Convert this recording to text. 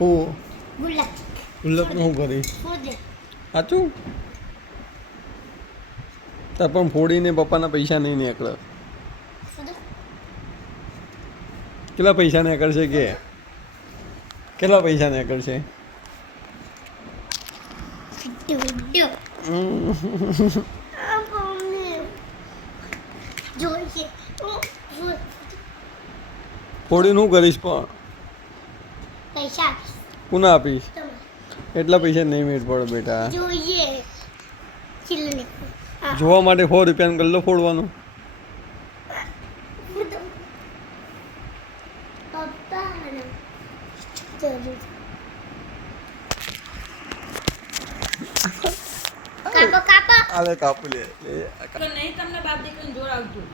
હું ગુલાબ ગુલાબનું શું કરીશ ફોડે સાચું તાર પણ ફોડીને પપ્પાના પૈસા નહીં નીકળે ફોડે કેટલા પૈસા નીકળશે કે કેટલા પૈસા નીકળશે ડુડુ આ મમ્મી જોઈએ ફોડીને શું કરીશ પણ પૈસા આપીશ કોના આપીશ તમે એટલા પૈસા નહીં મેળ પડે બેટા જોઈએ ચીલને જોવા માટે 100 રૂપિયાનો ગલ્લો ફોડવાનો પપ્પા જરૂર કાપો કાપો આલે કાપી લે તો નહીં તમને બાપ દીકરીને જોર આવતું